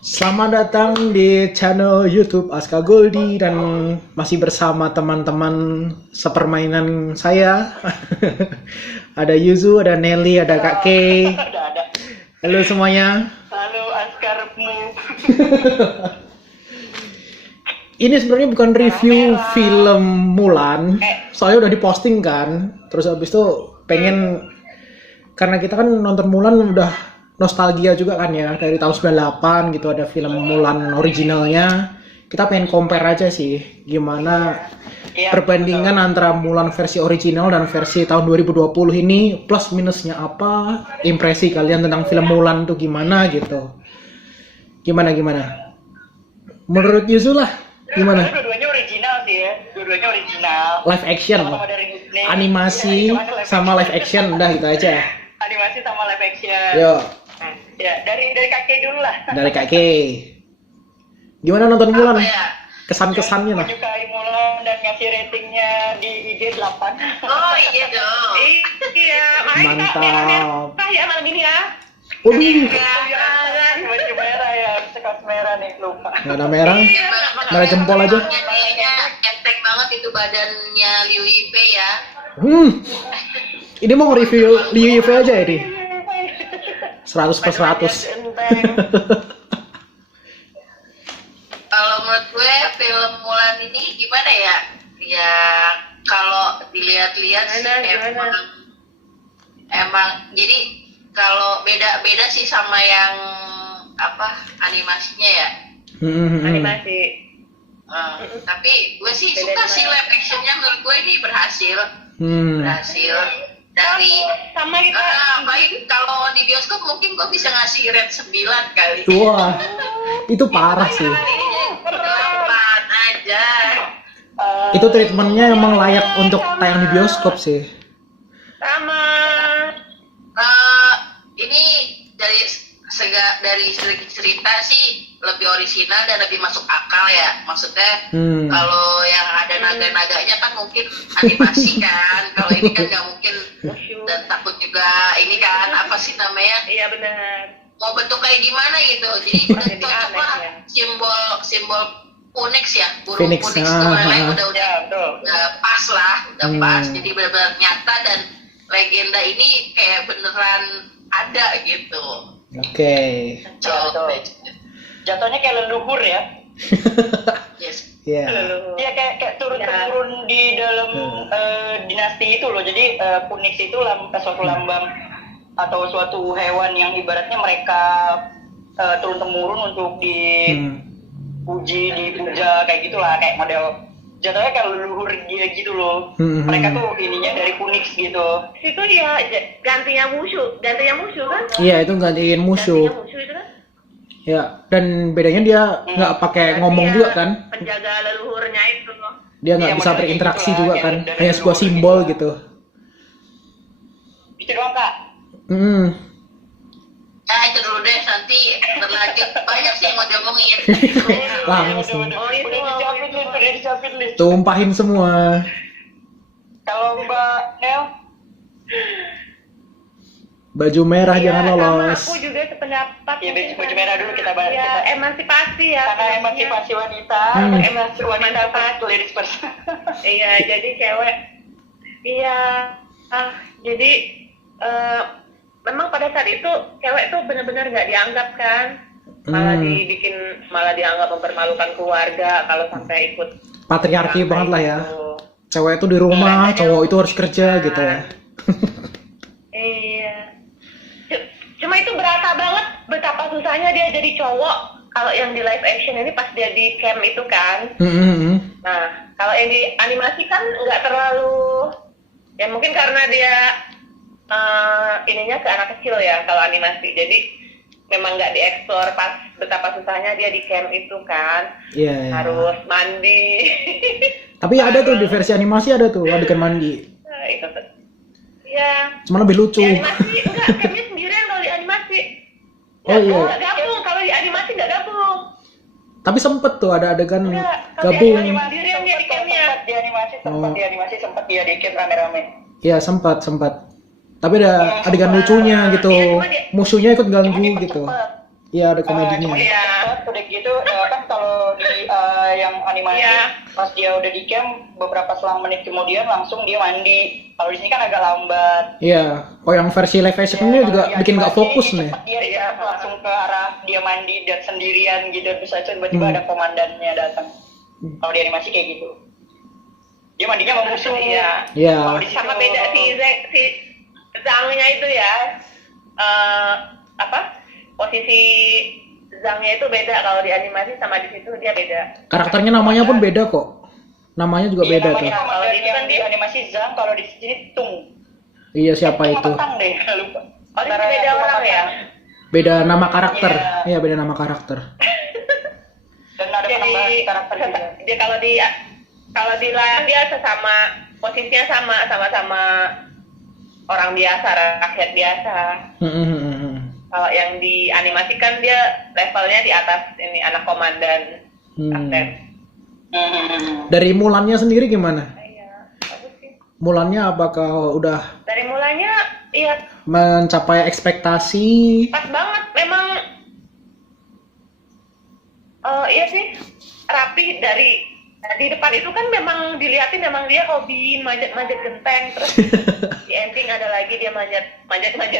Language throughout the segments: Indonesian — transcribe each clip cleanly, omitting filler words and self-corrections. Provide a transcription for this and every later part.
Selamat datang di channel YouTube Aska Goldi dan masih bersama teman-teman sepermainan saya. Ada Yuzu, ada Nelly, ada Kak Kay. Halo semuanya. Halo Askarmu. Ini sebenarnya bukan review film Mulan, soalnya udah diposting kan. Terus habis itu pengen, karena kita kan nonton Mulan udah nostalgia juga kan ya, dari tahun 98 gitu ada film Mulan originalnya. Kita pengen compare aja sih gimana perbandingan antara Mulan versi original dan versi tahun 2020 ini, plus minusnya apa, impresi kalian tentang film Mulan tuh gimana gitu. Gimana? Menurut Yuzu lah, gimana? Dua-duanya original sih ya, dua-duanya original. Live action, Sama dari Disney. animasi sama live action, udah gitu aja. Animasi sama live action. Yo, Ya, dari kakek dulu lah. dari Kak Kay. Gimana nonton Mulan? Ya? Kesan-kesannya lah. Menyukai Mulan dan ngasih ratingnya di IG 8. Oh iya dong. Iya, Mantap. ya malam ini ya. Waduh, Baju merah ya, sekat merah nih, lupa. nggak ada merah. Merah jempol aja. Dianya enteng banget itu badannya Liu Yifei ya. Ini mau review Liu Yifei aja ya, di 100/100. Kalau menurut gue film Mulan ini gimana ya? Ya kalau dilihat-lihat sih emang jadi kalau beda sih sama yang apa animasinya ya. Animasi. Tapi gue sih suka sih live actionnya, menurut gue ini berhasil. Dari Sama kita. baik kalau di bioskop mungkin gue bisa ngasih rate 9 kali. Wah, itu parah sih. 8 aja. Itu treatmentnya emang layak untuk tayang di bioskop sih. Sama. Ini dari segi cerita sih lebih orisinal dan lebih masuk akal ya. Maksudnya kalau yang ada naga-naganya kan mungkin animasi kan. Kalau ini kan nggak mungkin, dan takut juga ini kan apa sih namanya? Iya benar. Mau bentuk kayak gimana gitu. Jadi udah cocok lah simbol Phoenix ya, burung Phoenix, Phoenix tuh udah pas lah, udah pas. Jadi benar-benar nyata dan legenda ini kayak beneran ada gitu. Oke. Jatuhnya kayak leluhur ya. Yes. Ya. Iya kayak turun-temurun di dalam dinasti itu loh. Jadi Phoenix itu suatu lambang atau suatu hewan yang ibaratnya mereka turun-temurun untuk dipuji, dipuja kayak gitulah, kayak model jatuhnya kayak leluhur dia gitu loh. Mereka tuh ininya dari Phoenix gitu. Itu dia gantinya musuh kan? Iya, itu gantiin musuh. Gantinya musuh itu kan? Ya, dan bedanya dia nggak pakai ngomong juga kan? Penjaga leluhurnya itu loh. Dia nggak Iya, bisa modelnya berinteraksi gitu juga lah, kan? kayak Hanya dari sebuah leluhur simbol gitu. gitu. Itu doang Kak. Nah itu dulu deh, nanti berlanjut banyak sih yang mau diomongin. Langsung. Udah disiapin list. Tumpahin semua. Kalau Mbak Nel, Baju merah Iya, jangan sama lolos. aku juga sependapat. ya baju merah dulu kita bahas. Ya, Kita- emansipasi ya. Karena emansipasi wanita, emansipasi wanita first, ladies first. Iya, jadi cewek. Iya, jadi memang pada saat itu cewek tuh benar-benar nggak dianggap kan, malah dianggap mempermalukan keluarga kalau sampai ikut. Patriarki banget lah ya. Gitu. Cewek itu di rumah, cowok itu harus kerja gitu ya. Iya. Cuma itu berasa banget betapa susahnya dia jadi cowok. Kalau yang di live action ini pas dia di camp itu kan. Nah, kalau yang di animasi kan nggak terlalu, ya mungkin karena dia ininya ke anak kecil ya kalau animasi. Jadi memang nggak dieksplor pas betapa susahnya dia di camp itu kan. Iya. Harus mandi. Tapi ada tuh di versi animasi ada tuh adegan mandi. Nah, itu tuh. Ya. Cuma lebih lucu. Di animasi enggak, campnya sendirian kalau di animasi. Oh iya. Nggak gabung, kalau di animasi nggak gabung. Tapi sempet tuh ada adegan Enggak, gabung. sendirian dia di campnya. Sempat di animasi sempat dia di camp rame-rame. Iya sempat. Tapi ada adegan lucunya gitu. Iya, cuma dia- Musuhnya ikut ganggu Cuma dia gitu. cepet. Iya, ada komedinya. Cuma Iya. cepet, udah gitu kan kalau di yang animasi Iya. pas dia udah di camp beberapa selang menit kemudian langsung dia mandi. Kalau di sini kan agak lambat. Iya, oh yang versi live actionnya juga Kalau di bikin nggak animasi, fokus cepet nih. Dia langsung ke arah dia mandi dan sendirian gitu, terus aja tiba-tiba ada komandannya datang. Kalau di animasi kayak gitu. Dia mandinya sama musuh. Iya. Iya. Kalau di Sama situ- beda si Zhang-nya itu ya. Posisi Zhang-nya itu beda kalau di animasi sama di situ dia beda. Karakternya namanya pun beda kok. Namanya juga Iya, beda namanya tuh. sama Kalau dari di- yang kan di dia- animasi Zhang, kalau di sini Tung. Iya, siapa Tung itu? apa Tang deh, lupa. Oh, itu Antara beda Tung orang apa ya? Tang. Beda nama karakter. Iya. Iya, beda nama karakter. Dan ada penambahan Jadi karakter juga. dia kalau di layar dia sesama posisinya sama-sama orang biasa, rakyat biasa. Hmm. Kalau yang dianimasikan dia levelnya di atas ini anak komandan kapten. Dari Mulannya sendiri gimana? Iya, bagus sih. Mulannya apakah udah Dari mulanya iya mencapai ekspektasi? pas banget memang iya sih rapi dari di depan itu kan memang dilihatin memang dia hobi manjat genteng terus di ending ada lagi dia manjat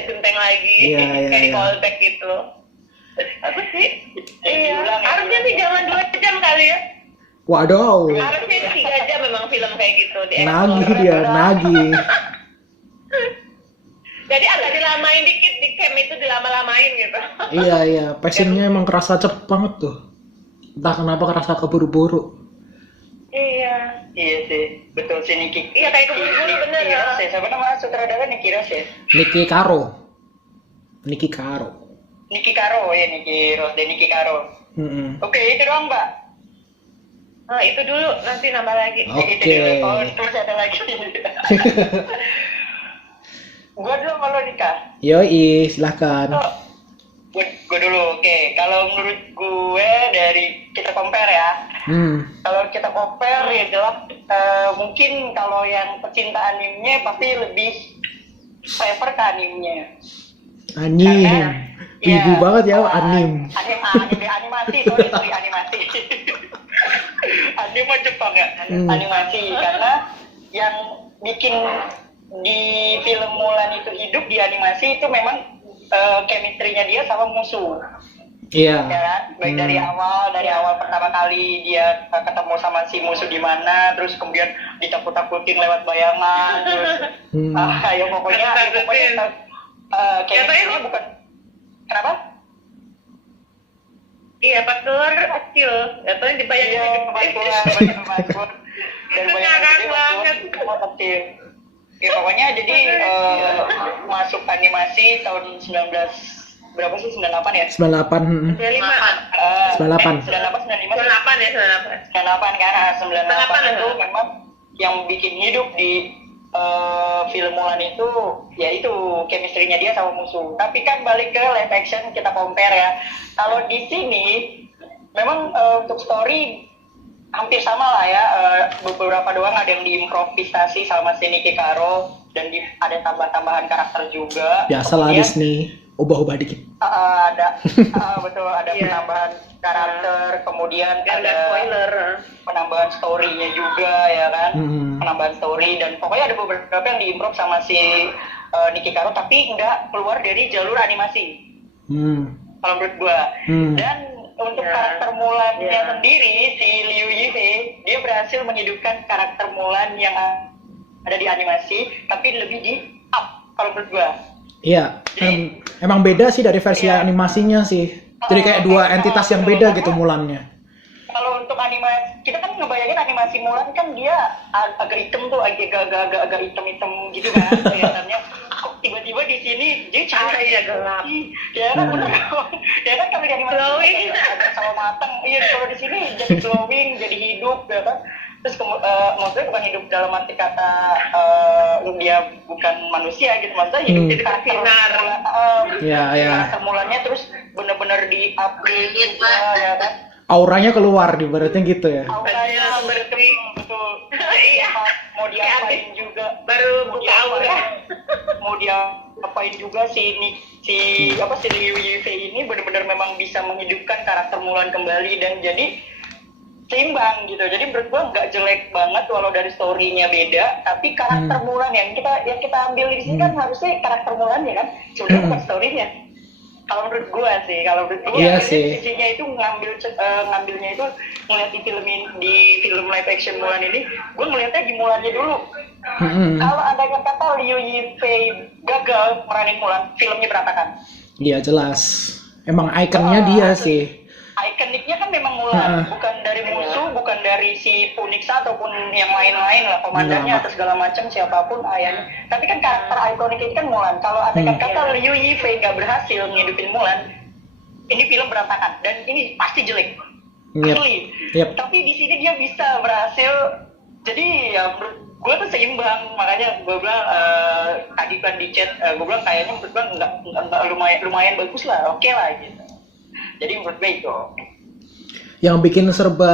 genteng lagi Iya, iya, kayak di iya. callback gitu. Bagus sih. Iya. diulang ya, Harusnya sih diulang. jangan 2 jam kali ya. Waduh, Harusnya 3 jam memang film kayak gitu di nagih explore. dia, nagih. Jadi agak dilamain dikit di camp itu dilama-lamain gitu. Iya, pacingnya emang kerasa cepet banget tuh. Entah kenapa kerasa keburu-buru. Iya. Iya sih, betul sih Niki. Iya, kayak keburu-buru, bener ya. Kiros ya, siapa nama sutradara Niki Ros ya? Niki Karo. Niki Karo. Niki Karo ya, Niki Ros dan Niki Karo. Oke, itu doang Mbak. Nah, itu dulu nanti nambah lagi. Oke. Itu dulu. Oh, terus ada lagi. Gua dulu malu nikah. Yoi, silahkan. Oh, gue dulu. Oke, kalau menurut gue dari kita compare ya. Kalau kita compare ya jelas mungkin kalau yang pecinta animenya pasti lebih prefer ke animenya. Anim. Ibu banget ya, anim. Animasi, sorry animasi. Anim mah Jepang ya, animasi karena yang bikin di film Mulan itu hidup di animasi itu memang chemistry-nya dia sama musuh. Iya. Ya kan? Baik dari awal pertama kali dia ketemu sama si musuh di mana, terus kemudian ditakut-takutin lewat bayangan, terus ya pokoknya chemistry-nya bukan kenapa? Iya, pas keluar kecil. Gak tau yang dibayangin Iya, gede. Mas-mas. Dan Itu bayangan ngakak gede, banget. semua kecil. Ya pokoknya jadi masuk animasi tahun 19 berapa sih 98 ya? 98. 95. 98. 98 95 98 ya, 98 98. kan, 98 itu ya. memang yang bikin hidup di film Mulan itu yaitu chemistry-nya dia sama musuh. Tapi kan balik ke live action kita compare ya. Kalau di sini memang untuk story hampir sama lah ya, beberapa doang ada yang diimprovisasi sama si Niki Karo dan ada tambah-tambahan karakter juga. Biasalah Kemudian, Disney, ubah-ubah dikit. ada betul ada Iya. penambahan karakter, kemudian Biar nggak ada spoiler. penambahan story-nya juga ya kan, penambahan story dan pokoknya ada beberapa yang diimprov sama si Niki Karo tapi nggak keluar dari jalur animasi kalau menurut gua. Dan untuk karakter Mulannya sendiri si Liu Yifei dia berhasil menghidupkan karakter Mulan yang ada di animasi tapi lebih di up kalau menurut gua. Iya, emang beda sih dari versi animasinya sih. Jadi kayak dua entitas yang beda gitu Mulannya. Kalau untuk animasi, kita kan ngebayangin animasi Mulan kan dia agak hitam tuh, agak hitam-hitam gitu kan kelihatannya. Kok tiba-tiba di sini dia cahaya gelap. Ya kan benar. Ya kan kalau di animasi Glowing. agak sama matang. Iya, kalau di sini jadi glowing, jadi hidup ya kan. Terus maksudnya bukan hidup dalam arti kata dia bukan manusia gitu, maksudnya hidup jadi karakter Iya. karakter Mulannya terus benar-benar di upgrade juga ya kan. Auranya keluar ibaratnya gitu ya. Auranya bersih, betul. Iya. Mau diapain juga, Baru buka aura. mau diapain juga si Liu Yifei ini benar-benar memang bisa menghidupkan karakter Mulan kembali dan jadi seimbang gitu. Jadi menurut gua nggak jelek banget walau dari story-nya beda, tapi karakter Mulan yang kita ambil di sini kan harusnya karakter Mulan ya kan, sebenarnya bukan story-nya. Kalau menurut gua Iya sih. sisinya itu ngambilnya itu ngeliat di film live action Mulan ini, gua ngeliatnya di Mulannya dulu. Kalau ada yang kata Liu Yifei gagal meranin Mulan, filmnya berantakan. Iya jelas. Emang ikonnya dia sih. Ikoniknya kan memang Mulan, bukan dari musuh, bukan dari si Phoenixa ataupun yang lain-lain lah, komandannya atau segala macam siapapun ayahnya. Tapi kan karakter ikonik ini kan Mulan. Kalau ada yang kata Liu Yifei nggak berhasil ngidupin Mulan, ini film berantakan dan ini pasti jelek. Asli. Tapi di sini dia bisa berhasil. Jadi ya menurut gue tuh seimbang, makanya gue bilang tadi kan di chat, gue bilang kayaknya menurut gue nggak lumayan bagus lah, oke lah gitu. Jadi menurut gue itu. Yang bikin serba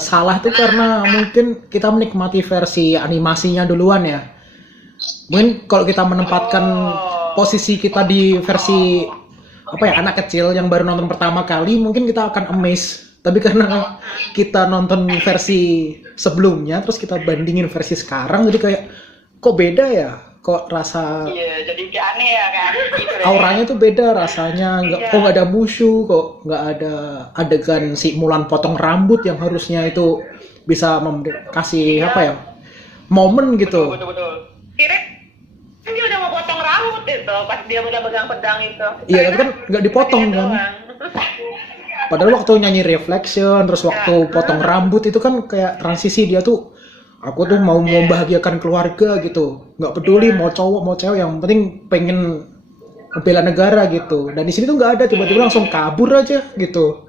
salah tuh karena mungkin kita menikmati versi animasinya duluan ya. Mungkin kalau kita menempatkan posisi kita di versi anak kecil yang baru nonton pertama kali, mungkin kita akan amazed. Tapi karena kita nonton versi sebelumnya, terus kita bandingin versi sekarang, jadi kayak kok beda ya? Kok rasa jadi kayak aneh ya kan? Gitu auranya tuh beda rasanya, kok nggak ada musuh, kok nggak ada adegan si Mulan potong rambut yang harusnya itu bisa kasih momen gitu. Betul. Kira kan dia udah mau potong rambut itu pas dia udah pegang pedang itu. Iya, tapi kan nggak dipotong kan. Padahal waktu nyanyi Reflection, terus waktu potong rambut itu kan kayak transisi dia tuh, aku tuh mau membahagiakan keluarga gitu, nggak peduli mau cowok mau cewek, yang penting pengen bela negara gitu. Dan di sini tuh nggak ada, tiba-tiba langsung kabur aja gitu.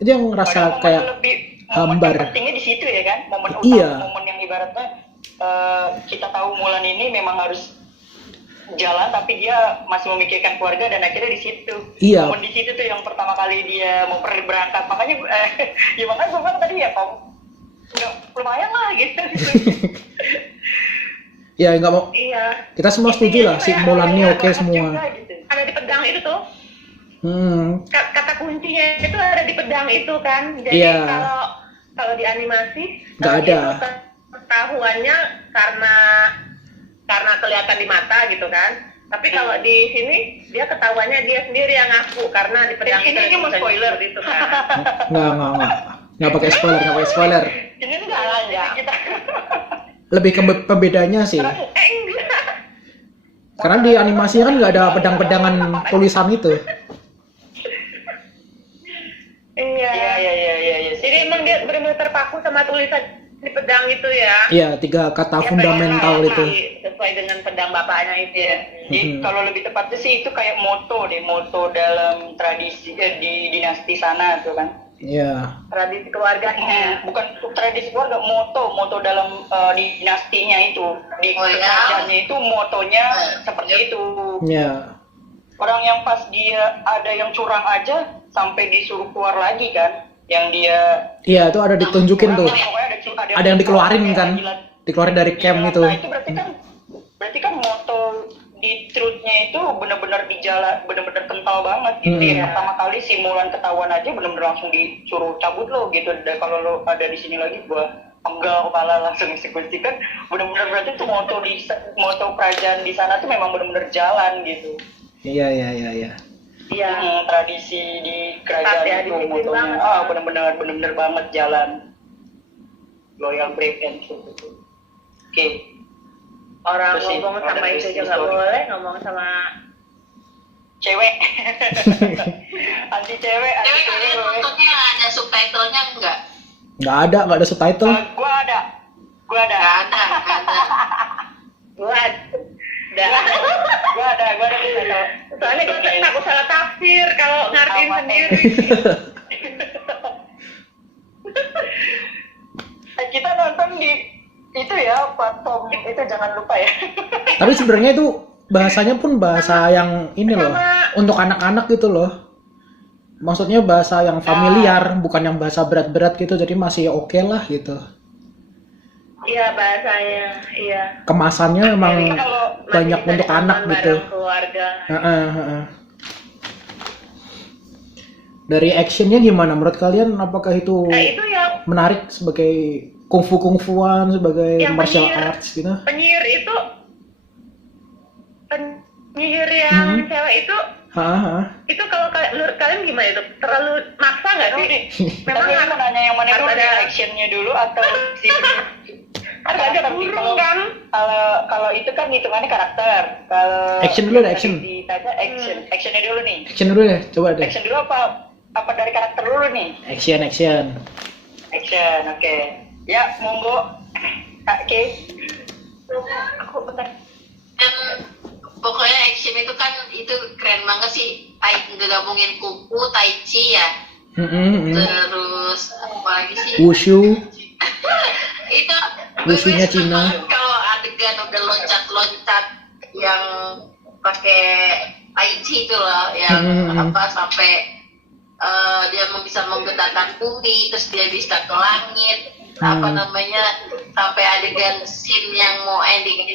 Itu yang rasa kayak hambar. Momen pentingnya di situ ya kan, momen momen yang ibaratnya kita tahu Mulan ini memang harus jalan tapi dia masih memikirkan keluarga dan akhirnya di situ. Iya. Momen di situ tuh yang pertama kali dia mau pergi berangkat. Makanya ya makanya gue bilang tadi ya lumayan lah gitu. Ya nggak mau. Iya. Kita semua setuju lah si Mulan ini oke semua. Gitu. Ada di pedang itu tuh. Kata kuncinya itu ada di pedang itu kan. Jadi kalau di animasi nggak ada. Ketahuannya karena kelihatan di mata gitu kan. Tapi kalau di sini dia ketahuannya dia sendiri yang ngaku karena di pedang itu. Ini mau spoiler itu kan. Nggak pakai spoiler. Ini enggak. Kita Lebih ke pembedanya sih. Enggak. Karena di animasinya kan nggak ada pedang-pedangan tulisan itu. Iya. Jadi emang dia benar-benar terpaku sama tulisan di pedang itu ya. Iya, 3 kata fundamental itu. Sesuai dengan pedang bapaknya itu ya. Jadi kalau lebih tepatnya sih itu kayak moto dalam tradisi di dinasti sana tuh kan. Iya. Tradisi keluarganya. Bukan tradisi keluarga, moto dalam dinastinya itu. Di kerajaannya itu motonya seperti itu. Iya. Orang yang pas dia ada yang curang aja sampai disuruh keluar lagi kan. Yang dia Iya, itu ada ditunjukin tuh. Ada yang dikeluarin kan. Dikeluarin dari camp itu. Nah, itu berarti kan moto di truth-nya itu benar-benar di jalan, benar-benar kental banget gitu ya. Pertama kali si Mulan ketahuan aja benar-benar langsung disuruh cabut lo gitu. Dan kalau lo ada di sini lagi gua penggal kepala langsung eksekusi kan. Benar-benar berarti tuh moto kerajaan di sana tuh memang benar-benar jalan gitu. Iya. Iya, tradisi di kerajaan ya, itu motonya benar-benar banget jalan. Loyal, brave, and true. Oke. Orang Terus ngomong ada sama itu Christmas juga story. boleh, ngomong sama Cewek. anti cewek kalian boleh. nontonnya ada subtitlenya enggak? Nggak ada subtitle. Gua ada. Nggak ada. gua ada bisa. soalnya gua takut salah tafsir kalau ngartiin sendiri. Kita nonton di itu ya platform itu jangan lupa ya. Tapi sebenarnya itu bahasanya pun bahasa yang ini loh, untuk anak-anak gitu loh. maksudnya bahasa yang familiar, bukan yang bahasa berat-berat gitu, jadi masih oke lah gitu. Iya bahasanya, iya. Kemasannya memang banyak Masih untuk bisa anak ditonton gitu. bareng keluarga. Dari actionnya gimana menurut kalian? Apakah itu Itu yang menarik sebagai kungfu-kungfuan, sebagai yang martial arts gitu? penyihir yang cewek itu itu kalau menurut kalian gimana itu? Terlalu maksa nggak sih? Memang Tapi mau nanya yang mana dulu, ada actionnya dulu atau si harus ada burung kan? Kalau itu kan hitungannya karakter. Kalau Action dulu deh, action. Ditanya actionnya dulu nih. Action dulu deh, coba deh. Action dulu apa dari karakter dulu nih? Action. Action, oke. Ya, monggo. Kak Kay. Aku bentar. Pokoknya action itu kan itu keren banget sih. Ngegabungin kungfu, tai chi ya. Terus apa lagi sih? Wushu. Itu Wushunya gue seneng Cina. banget kalau adegan udah loncat-loncat yang pakai tai chi itu loh, yang sampai dia bisa menggetarkan bumi, terus dia bisa ke langit, sampai adegan scene yang mau ending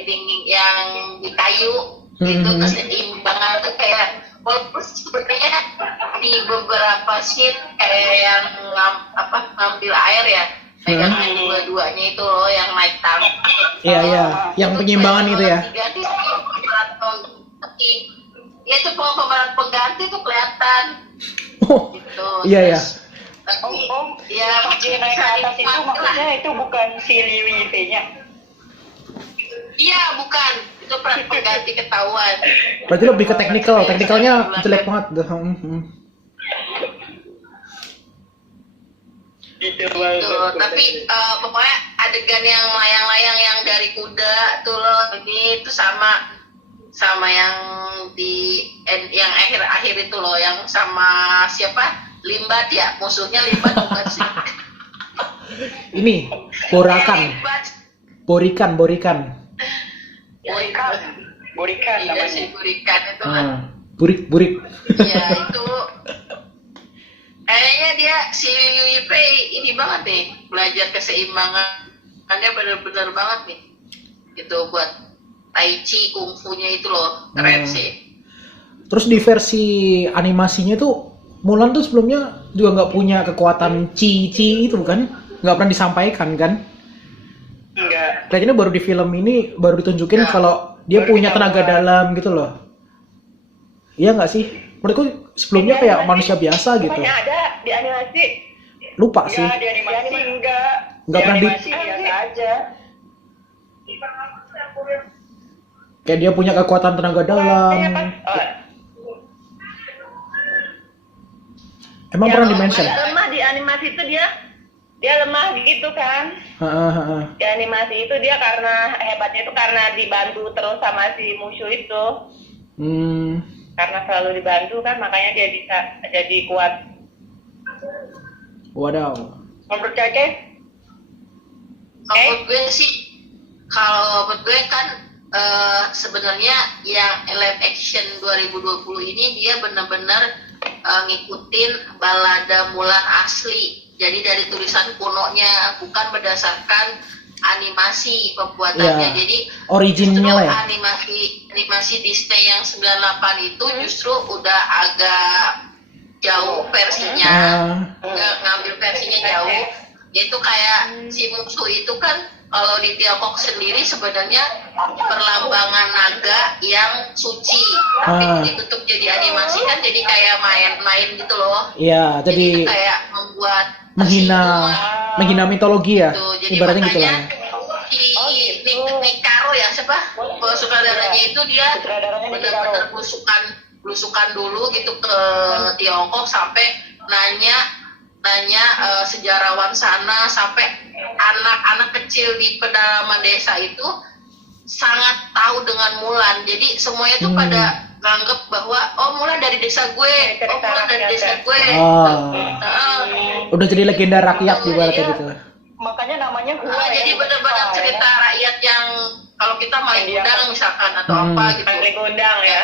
yang di kayu itu keseimbangan tuh kayak walaupun sebenarnya di beberapa scene kayak yang ngambil air ya, pegangan dua-duanya itu loh yang naik tangga. Iya, yang penyimbangan itu ya. Ya itu pemeran pengganti tuh kelihatan. Oh, gitu. iya. Ya Dia naik ke atas itu maksudnya itu bukan si Liwi V-nya. Iya bukan, itu peran pengganti ketahuan. Berarti lebih ke teknikalnya jelek banget. Gitu. Tapi pokoknya adegan yang layang-layang yang dari kuda tuh loh, ini tuh sama yang yang akhir-akhir itu loh, yang sama siapa? Limbat ya, musuhnya Limbat bukan sih? Ini Borikan. Borikan Iya namanya. sih, Borikan itu kan. Burik. Iya itu kayaknya dia si Yui Pei ini banget nih, belajar keseimbangannya bener-bener banget nih itu buat tai chi kungfunya itu loh, keren sih. Terus di versi animasinya tuh Mulan tuh sebelumnya juga nggak punya kekuatan chi itu kan, nggak pernah disampaikan kan? Enggak. Kayaknya baru di film ini baru ditunjukin kalau dia punya tenaga dalam gitu loh. Iya nggak sih? Menurutku sebelumnya kayak manusia biasa gitu. Pokoknya ada di animasi. Lupa sih. Enggak, di animasi enggak. Nggak pernah di- animasi biasa aja. Kayak dia punya kekuatan tenaga dalam. Emang pernah di-mention? Lemah di animasi itu dia lemah gitu kan. Di animasi itu dia karena hebatnya itu karena dibantu terus sama si Mushu itu. Karena selalu dibantu kan, makanya dia bisa jadi kuat. Wadaw. Menurut Cece? Menurut gue sih, kalau menurut gue kan sebenarnya yang live action 2020 ini dia benar-benar ngikutin balada Mulan asli. Jadi dari tulisan kunonya, bukan berdasarkan animasi pembuatannya. Ya, Jadi original ya. animasi Disney yang 98 itu justru udah agak jauh versinya, ngambil versinya jauh. Itu kayak si Mushu itu kan kalau di Tiongkok sendiri sebenarnya perlambangan naga yang suci, tapi ditutup jadi animasi kan jadi kayak main-main gitu loh. Iya, jadi itu kayak membuat menghina mitologi ya. Jadi Ibaratnya gitu makanya lah. Nick Caro ya siapa? Sutradaranya itu dia Sutradaranya Nick Caro. benar-benar belusukan dulu gitu ke Tiongkok sampai nanya sejarawan sana, sampai anak-anak kecil di pedalaman desa itu sangat tahu dengan Mulan. Jadi semuanya tuh pada nganggep bahwa Mulan dari desa gue, Mulan dari desa gue. Udah jadi legenda rakyat ibaratnya gitu. Makanya namanya Hua. Jadi benar-benar cerita rakyat yang kalau kita main gundang misalkan atau apa gitu. Main gundang ya.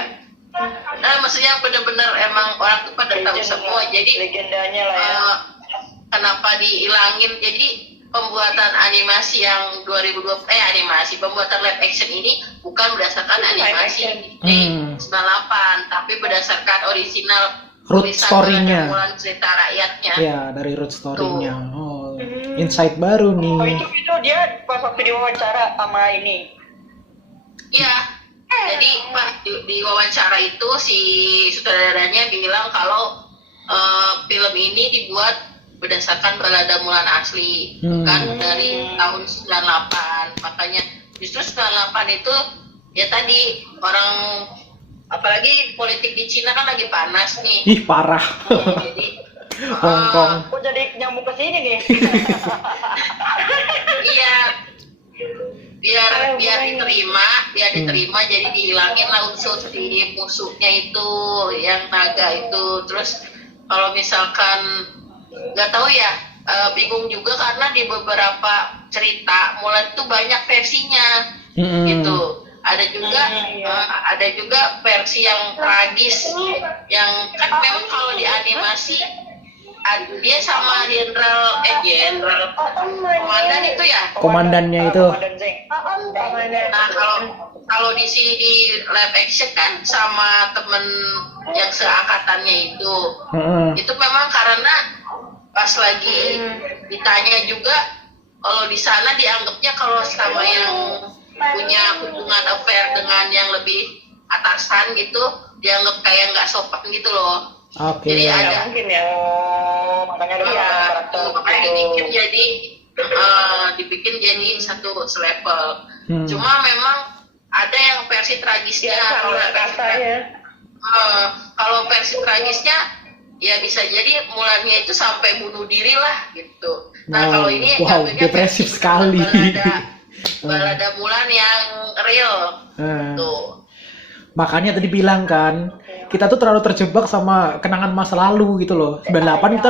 Nah, maksudnya benar-benar emang orang tuh pada tahu semua. Jadi legendanya lah ya. Kenapa dihilangin? Jadi pembuatan animasi yang 2020 pembuatan live action ini bukan berdasarkan animasi di 98, tapi berdasarkan original root story-nya. Mulan cerita rakyatnya. Iya, dari root story-nya. Oh, insight baru nih. Oh, itu dia pas waktu diwawancara sama ini. Iya. Jadi Pak di wawancara itu si sutradaranya bilang kalau film ini dibuat berdasarkan balada Mulan asli, bukan dari tahun 98. Makanya justru 98 itu ya tadi orang, apalagi politik di Cina kan lagi panas nih. Ih, parah. Jadi Hongkong. Kok jadi nyambung ke sini nih? iya, biar diterima jadi dihilangin lah unsur si musuhnya itu yang naga itu. Terus kalau misalkan nggak tahu ya, bingung juga karena di beberapa cerita Mulan itu banyak versinya gitu. Ada juga versi yang tragis yang kan memang kalau di animasi dia sama jenderal komandan itu ya, Komandannya itu. nah kalau di sini di live action kan sama temen yang seangkatannya itu memang karena pas lagi ditanya juga, kalau di sana dianggapnya kalau sama yang punya hubungan affair dengan yang lebih atasan gitu dianggap kayak nggak sopan gitu loh. Oke. Jadi ada Mungkin ya. Makanya makanya dibikin jadi satu selevel. Cuma memang ada yang versi tragisnya. Kalau versi tragisnya ya bisa jadi Mulannya itu sampai bunuh diri lah gitu. Nah kalau ini depresif sekali. Balada Mulan yang real. Tuh. Makanya tadi bilang kan, kita tuh terlalu terjebak sama kenangan masa lalu gitu loh. 98 kita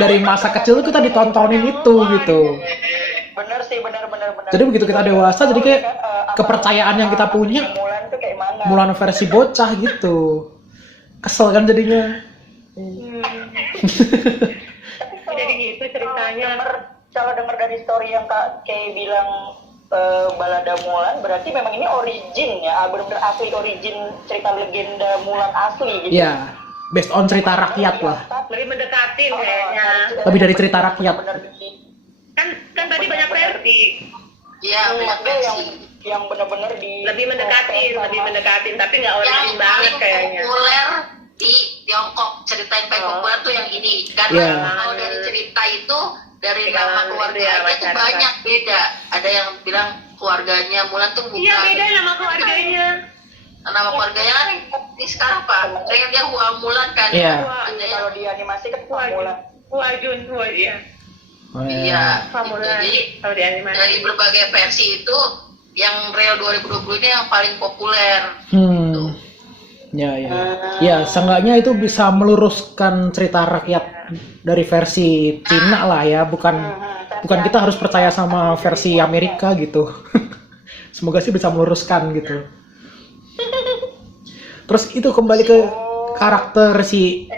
dari masa kecil kita ditontonin itu gitu. Bener sih, bener. Jadi begitu kita dewasa, jadi kayak kepercayaan yang kita punya Mulan tuh kayak mana? Mulan versi bocah gitu. Kesel kan jadinya. Jadi gitu ceritanya. Kalau denger dari story yang Kak Kay bilang balada Mulan, berarti memang ini origin ya, benar-benar asli origin cerita legenda Mulan asli gitu. Iya, based on cerita rakyat lah. Lebih mendekatin kayaknya. Lebih dari cerita rakyat. Kan tadi banyak versi. Iya, banyak versi. Yang benar-benar lebih mendekatin, tapi nggak origin banget kayaknya. Populer di Tiongkok, cerita yang paling populer tuh yang ini. Karena kalau dari cerita itu dari nama keluarga aja tuh banyak beda. Ada yang bilang keluarganya Mulan tuh bukan. Iya, beda nama keluarganya. Nama keluarganya kan ini sekarang apa? Kayak dia Hua Mulan kan. Iya. Ada yang kalau di animasi kan Hua Mulan. Hua ya. Iya. Hua Mulan. Jadi kalau di animasi. dari berbagai versi itu yang real 2020 ini yang paling populer. Ya, seenggaknya itu bisa meluruskan cerita rakyat dari versi Cina lah ya, bukan kita harus percaya sama versi Amerika gitu. Semoga sih bisa meluruskan gitu. Terus itu kembali ke karakter si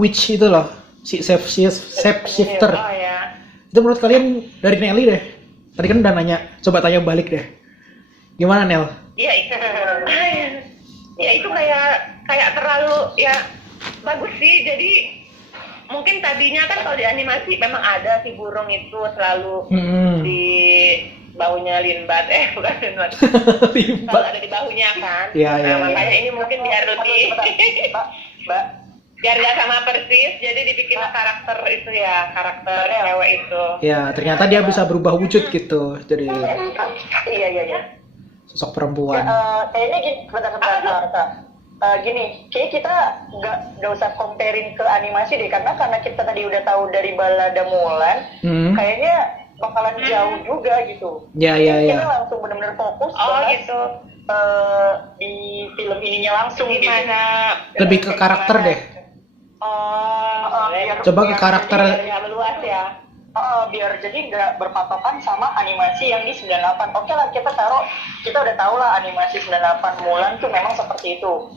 witch itu loh, si shapeshifter. Itu menurut kalian dari Nelly deh. Tadi kan udah nanya, coba tanya balik deh. Gimana Nel? Iya, ya itu kayak terlalu ya bagus sih. Jadi mungkin tadinya kan kalau di animasi memang ada si burung itu selalu di bahunya Linbat, bukan Linbat. Selalu ada di bahunya kan. Iya. Makanya ini mungkin biar lebih Mbak, biar nggak sama persis, jadi dibikin karakter itu ya, karakter cewek itu. Ya, ternyata dia bisa berubah wujud gitu. Jadi iya. sosok perempuan. Kayaknya gini, sebentar. Gini, kayak kita nggak usah comparing ke animasi deh, karena kita tadi udah tahu dari balada Mulan, kayaknya bakalan jauh juga gitu. Iya. Kita langsung benar-benar fokus gitu. Di film ininya langsung gimana? Gitu. Lebih ke karakter deh. Coba ke karakter. Luas ya. biar jadi nggak berpatokan sama animasi yang di 98. Oke lah, kita udah tahu lah animasi 98 Mulan tuh memang seperti itu.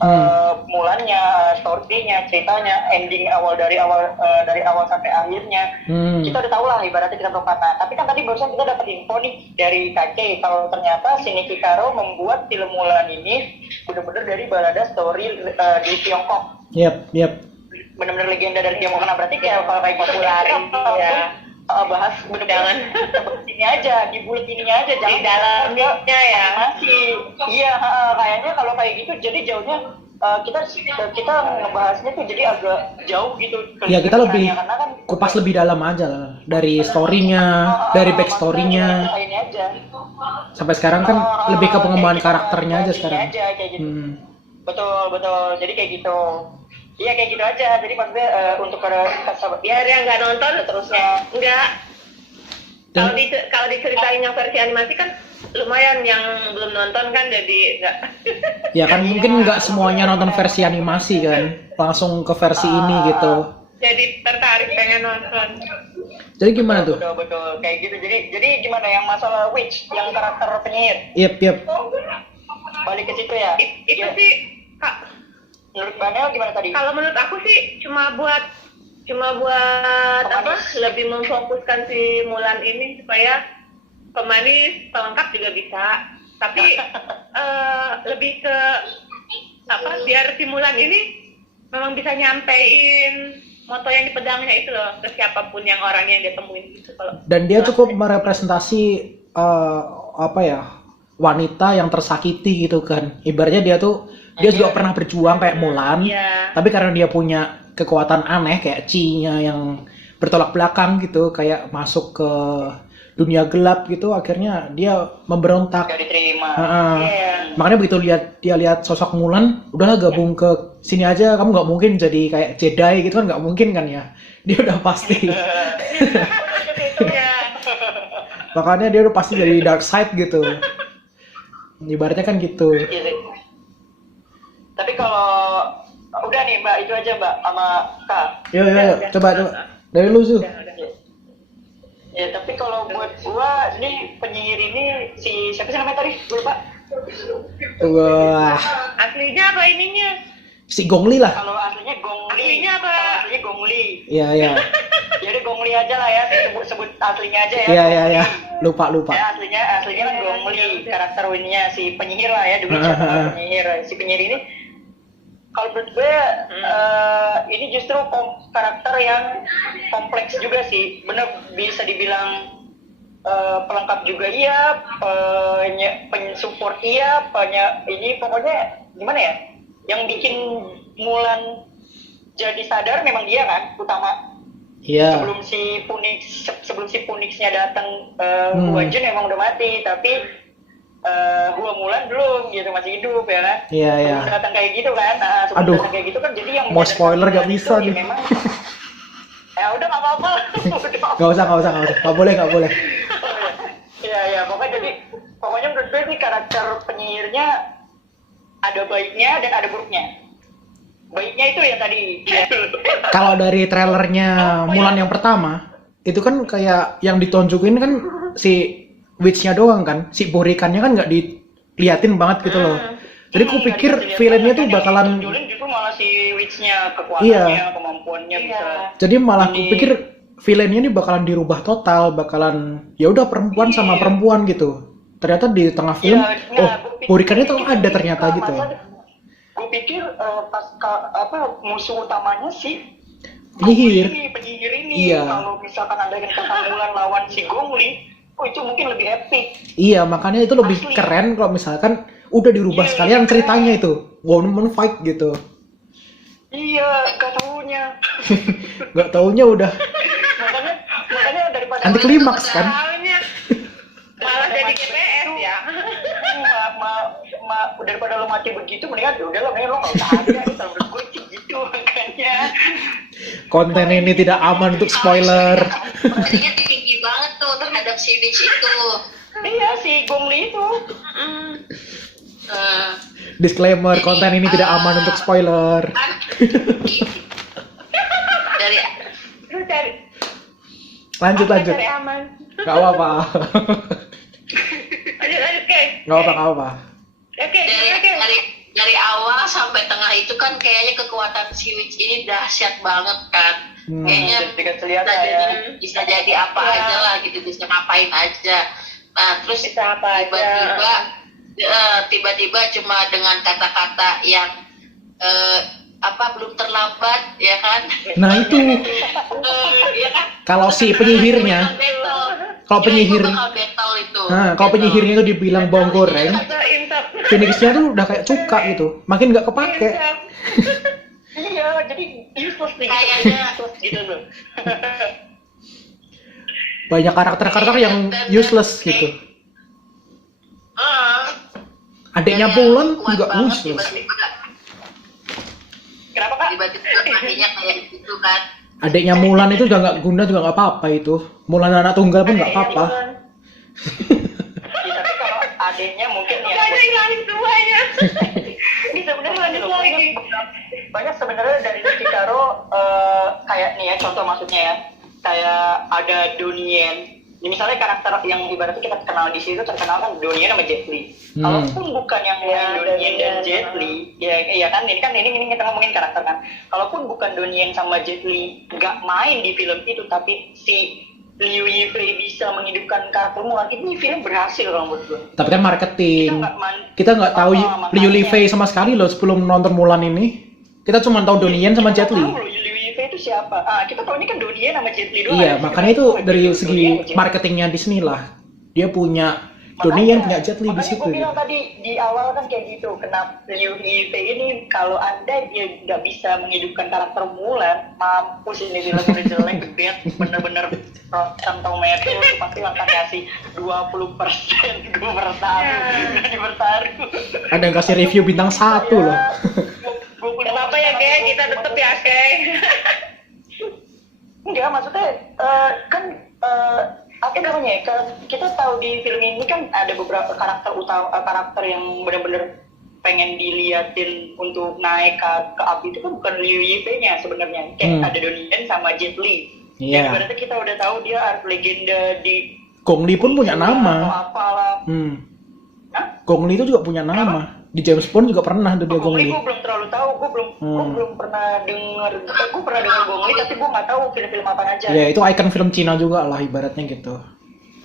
Mulannya, story-nya, ceritanya, ending dari awal sampai akhirnya. Kita udah tahu lah, ibaratnya kita berpatah. Tapi kan tadi barusan kita dapat info nih dari KC kalau ternyata Shinichi Karo membuat film Mulan ini benar-benar dari balada story di Tiongkok. Yep. Benar-benar legenda dari Tiongkok. Nah berarti kayak kalau kayak gitu Populer, ya. Bahas bener-bener ini aja, di bulat ininya aja, jangan di dalamnya ya. masih kayaknya kalau kayak gitu jadi jauhnya kita ngebahasnya tuh jadi agak jauh gitu. Ya kita lebih kupas lebih dalam aja lah, dari story-nya, dari backstory-nya. Sampai sekarang kan lebih ke pengembangan karakternya aja sekarang. Kayak gitu. Betul. Jadi kayak gitu. Iya kayak gitu aja. Jadi maksudnya untuk para sahabat Biar yang nggak nonton terusnya enggak. Kalau diceritain yang versi animasi kan lumayan, yang belum nonton kan jadi enggak. Ya kan mungkin nggak semuanya nonton versi animasi kan, langsung ke versi ini gitu. Jadi tertarik pengen nonton. Jadi gimana tuh? Betul kayak gitu. Jadi gimana yang masalah witch yang karakter penyihir? Yep. Balik ke situ ya. Itu sih Kak. Menurut Banel gimana tadi? Kalau menurut aku sih cuma buat apa? Lebih memfokuskan si Mulan ini supaya pemanis, pelengkap juga bisa. Tapi lebih ke apa? Biar si Mulan ini memang bisa nyampein moto yang di pedangnya itu loh ke siapapun yang orang yang dia temuin gitu. Dan dia cukup merepresentasi wanita yang tersakiti gitu kan. Ibaratnya dia juga pernah berjuang kayak Mulan, tapi karena dia punya kekuatan aneh kayak Chi-nya yang bertolak belakang gitu, kayak masuk ke dunia gelap gitu, akhirnya dia memberontak. Gak diterima. Makanya begitu dia lihat sosok Mulan, udahlah gabung ke sini aja, kamu nggak mungkin jadi kayak Jedi gitu kan, nggak mungkin kan ya, dia udah pasti. Makanya dia udah pasti jadi dark side gitu, ibaratnya kan gitu. Tapi kalau udah nih Mbak, itu aja Mbak sama Kak. Yo, coba dari lu Su. Ya tapi kalau buat gua ini penyihir ini si siapa sih namanya tadi? Gua lupa. Wah. Aslinya apa ininya? Si Gongli lah. Kalau aslinya Gongli. Aslinya apa? Aslinya Gongli. Iya. Jadi Gongli aja lah ya, sebut aslinya aja ya. Iya. Lupa. Ya aslinya kan Gongli, karakter Winnya si penyihir lah ya, dulu penyihir. Si penyihir ini kalau menurut gue ini justru karakter yang kompleks juga sih. Bener bisa dibilang pelengkap juga iya, pensupport iya, ini pokoknya gimana ya? Yang bikin Mulan jadi sadar memang dia kan utama. Iya. Sebelum si Punixnya datang, Huanjun emang udah mati, tapi Hua Mulan belum gitu, masih hidup ya kan. Iya. Sebelum datang kayak gitu kan. Sebelum datang kayak gitu kan, jadi yang mau spoiler gak bisa nih. Memang, ya udah nggak apa-apa. Nggak usah. Nggak boleh. Iya. Pokoknya menurut gue sih karakter penyihirnya ada baiknya dan ada buruknya. Baiknya itu ya tadi. Kalau dari trailernya Mulan yang pertama, itu kan kayak yang ditunjukin kan si witch-nya doang kan, si borikannya kan nggak diliatin banget gitu loh. Jadi aku pikir filmnya tuh bakalan justru malah si witch-nya, kekuatannya, kemampuannya bisa. Jadi malah aku pikir filmnya ini bakalan dirubah total, bakalan ya udah perempuan sama perempuan gitu. Ternyata di tengah film, borikannya tuh ada ternyata gitu. Gue pikir musuh utamanya si penyihir ini. Kalau misalkan ada yang kata Mulan lawan si Gongli, itu mungkin lebih epic. Iya, makanya itu lebih keren kalau misalkan udah dirubah sekalian ceritanya itu, woman fight gitu. Iya, gak taunya udah. makanya daripada anti klimaks kan. Malah jadi GPS ya. Daripada lo mati begitu, mendingan udah lo nggak usah ada. Menurut gue gitu makanya. Konten ini tidak aman untuk spoiler. Jadinya tinggi banget tuh terhadap si witch itu. Iya, si Gongli itu. Disclaimer, konten ini tidak aman untuk spoiler. Lanjut. Cari aman. Gak apa-apa. Lanjut Kay. Gak apa-apa. Oke. Dari awal sampai tengah itu kan kayaknya kekuatan si Witch ini dahsyat banget kan. Kayaknya bisa jadi apa aja lah gitu, bisa ngapain aja. Nah terus tiba-tiba cuma dengan kata-kata yang belum terlambat ya kan. Nah itu ya kan? kalau si penyihirnya, kalau penyihirnya itu dibilang bawang goreng, Phoenix-nya tuh udah kayak cuka gitu, makin nggak kepake. Iya, jadi useless nih gitu loh. Banyak karakter yang useless gitu. Adiknya Mulan juga useless. Kenapa Kak? Tiba-tiba matinya kayak gitu kan. Adiknya Mulan itu udah nggak guna juga nggak apa-apa itu. Mulan anak tunggal pun nggak apa-apa. Tapi kalau adiknya mungkin ya. Udah hilangin semuanya. Bisa udah lanjut lagi. Banyak sebenarnya dari Kikaro kayak nih ya, contoh maksudnya ya, kayak ada Donnie. Ini misalnya karakter yang ibaratnya kita kenal di situ terkenal kan Donnie sama Jet Li. Kalaupun bukan yang Donnie dan Jet Li, ya kan ini kita ngomongin karakter kan. Kalaupun bukan Donnie sama Jet Li nggak main di film itu, tapi si Liu Yifei bisa menghidupkan karakter Mulan, ini film berhasil kalau menurut gue. Tapi kan marketing. Kita nggak tahu Liu Yifei sama sekali loh sebelum nonton Mulan ini. Kita cuma tahu Donnie sama Jet Li. Itu siapa? Kita tahu ini kan Donnie sama Jet Li doang. Iya, makanya itu dari segi marketingnya Disney lah. Dia punya Donnie punya Jet Li di situ. Makanya gue bilang tadi di awal kan kayak gitu. Kenapa Liu Yifei ini kalau anda dia nggak bisa menghidupkan karakter Mulan, mampus ini film udah jelek, gede, bener-bener rotan tomato itu pasti akan kasih 20% gue bertaruh. Ada yang kasih review bintang 1 loh. Kenapa ya Kay? Kita tetep ya Kay. Enggak, maksudnya apa namanya? Kita tahu di film ini kan ada beberapa karakter yang benar-benar pengen diliatin untuk naik ke api itu kan bukan Liu Yifei-nya sebenarnya. Kayak ada Donnie Yen sama Jet Li. Iya. Berarti kita udah tahu dia art legenda di Gong Li pun punya nama. Apalah. Gong Li itu juga punya nama. Di James Bond juga pernah ada dia Gong Li. Gue belum terlalu tahu, gue belum pernah dengar. Gue pernah dengar Gong Li, tapi gue nggak tahu film-film apa aja. Ya itu ikon film Cina juga lah ibaratnya gitu.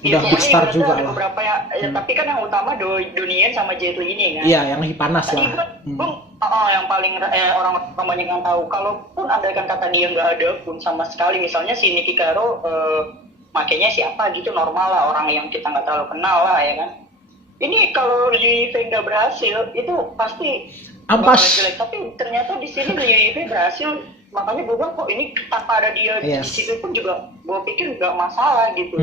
Udah big star juga lah. Beberapa tapi kan yang utama Donnie Yen sama Jet Li ini kan. Iya, yang lebih panas lah. Yang paling orang banyak yang tahu. Kalaupun andaikan kata dia nggak ada pun sama sekali, misalnya si Niki Karo, makanya siapa gitu normal lah, orang yang kita nggak terlalu kenal lah ya kan. Ini kalau Liu Yifei nggak berhasil, itu pasti ampas. Jelek. Tapi ternyata di sini Liu Yifei berhasil, makanya gue bilang kok ini tanpa ada dia di situ pun juga gue pikir nggak masalah gitu.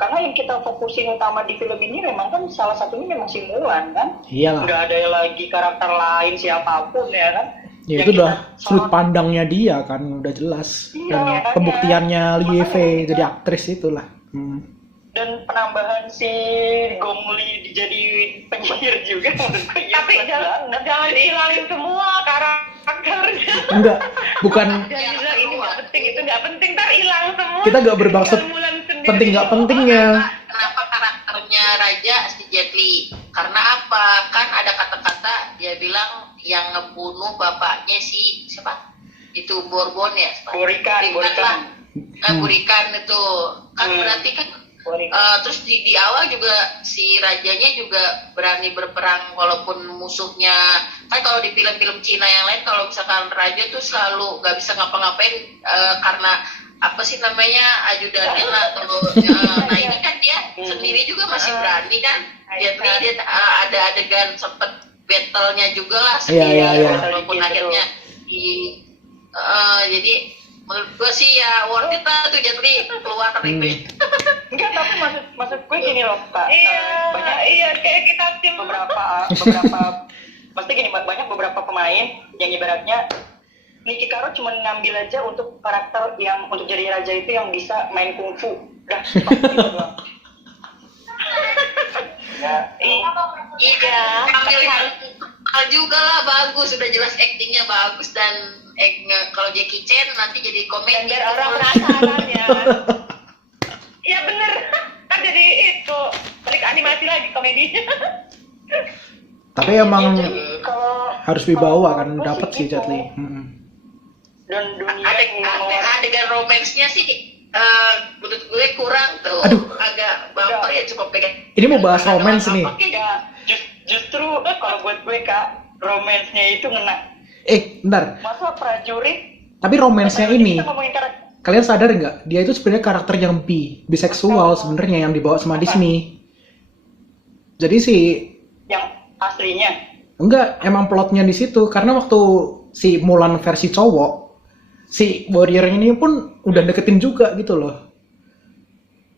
Karena yang kita fokusin utama di film ini memang kan salah satunya memang si Mulan kan. Iyalah. Nggak ada lagi karakter lain siapapun ya kan. Ya itu udah sudut pandangnya dia kan, udah jelas. Dan pembuktiannya Liu Yifei jadi aktris itulah. Dan penambahan si Gong Li jadi penyihir juga. Tapi jangan dihilangin semua karakternya. Enggak, bukan. Jangan bilang ini nggak penting, itu nggak penting, ntar hilang semua. Kita nggak bermaksud penting nggak pentingnya. Kenapa karakternya Raja si Jet Li? Karena apa? Kan ada kata-kata dia bilang yang ngebunuh bapaknya si siapa? Itu Bourbon ya? Burikan. Burikan itu kan berarti kan. Terus di awal juga si rajanya juga berani berperang walaupun musuhnya kan. Kalau di film-film Cina yang lain kalau misalkan raja tuh selalu nggak bisa ngapa-ngapain karena apa sih namanya ajudannya lah atau nah ini kan dia sendiri juga masih berani kan. Dia ada adegan sempet battle-nya juga lah sendiri walaupun akhirnya jadi menurut gue sih ya worth it lah tuh Jet Li keluar dari Enggak, tapi maksud gue gini loh Kak. Iya, kayak kita tim beberapa pasti gini, banyak beberapa pemain yang ibaratnya Niki Karo cuma ngambil aja untuk karakter yang untuk jadi raja itu yang bisa main kungfu. Udah, gitu doang. Iya, ambil hal juga lah, bagus, sudah jelas aktingnya bagus dan kalau Jackie Chan nanti jadi komedi. Dan biar orang penasaran ya. bener. Kan jadi itu balik animasi lagi komedinya. Tapi emang Kalau harus wibawa kan gue dapat sih gitu. Jet Li. Dan dunia yang adegan romansnya sih menurut gue kurang tuh. Aduh. Agak baper ya, coba pegang. Ini mau bahas romance nih. Oke, justru kalau buat gue Kak, romansnya itu ngena. Bentar. Masa prajurit? Tapi romansnya ini, Kita ngomongin karakter. kalian sadar nggak? Dia itu sebenarnya karakter yang biseksual sebenarnya yang dibawa sama Disney. Jadi sih Yang aslinya. enggak, emang plotnya di situ karena waktu si Mulan versi cowok, si warrior ini pun udah deketin juga gitu loh.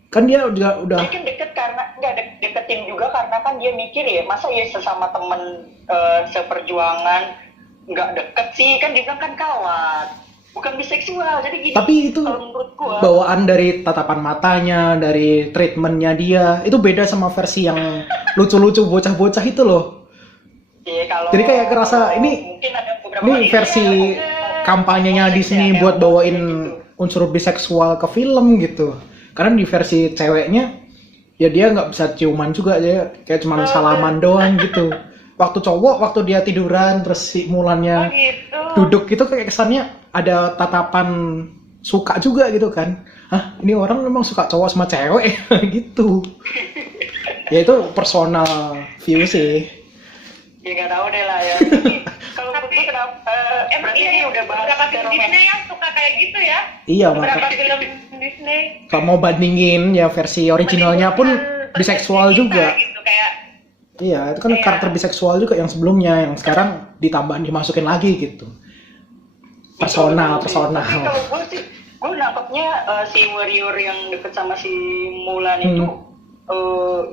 Kan dia udah Dia kan deket karena deketin juga karena kan dia mikir ya, masa ya sesama temen seperjuangan nggak deket sih, kan dia bilang kan kawan, bukan biseksual. Jadi gini. Tapi itu kalau menurut gua, bawaan dari tatapan matanya, dari treatmentnya dia itu beda sama versi yang lucu-lucu bocah-bocah itu loh. ya, kalau Jadi kayak kerasa ini mungkin ada beberapa ini versi kampanyenya Disney buat bawain unsur biseksual ke film gitu. Karena di versi ceweknya ya dia nggak bisa ciuman juga, dia kayak cuma salaman doang gitu. Waktu cowok, waktu dia tiduran terus si Mulannya Gitu. duduk gitu kayak kesannya ada tatapan suka juga gitu kan. Hah, ini orang memang suka cowok sama cewek gitu. Ya itu personal view sih. ya nggak tahu deh lah ya. Tapi kalau menurut gue kenapa Emang berarti iya ini ya, udah bahas beberapa ke film romans. Disney yang suka kayak gitu ya. Iya, Beberapa makanya film Disney. kalau mau bandingin ya versi originalnya pun menimbulkan biseksual persepsi juga. kita Gitu, kayak Iya, itu kan Iya. karakter biseksual juga yang sebelumnya, yang sekarang ditambahin dimasukin lagi gitu. Personal. Tapi kalau gue sih, gue nangkepnya si warrior yang deket sama si Mulan itu